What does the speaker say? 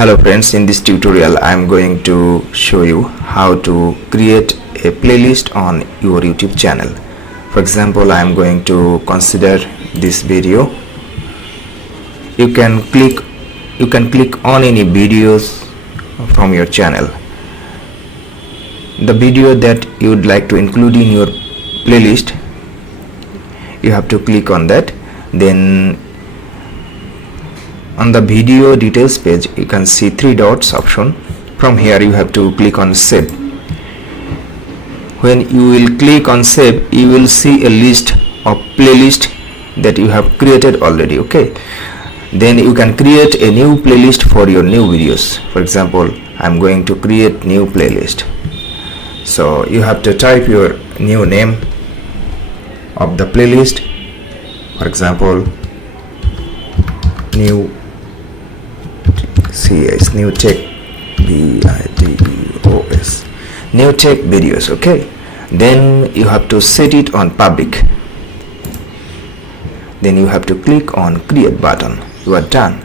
Hello friends, in this tutorial I am going to show you how to create a playlist on your YouTube channel. For example, I am going to consider this video. You can click on any videos from your channel. The video that you would like to include in your playlist, you have to click on that. Then on the video details page you can see three dots option. From here you have to click on save. When you will click on save, you will see a list of playlist that you have created already. Okay, then you can create a new playlist for your new videos. For example, I am going to create new playlist. So you have to type your new name of the playlist. For example, new tech videos, new tech videos. Okay, then you have to set it on public. Then you have to click on create button. You are done.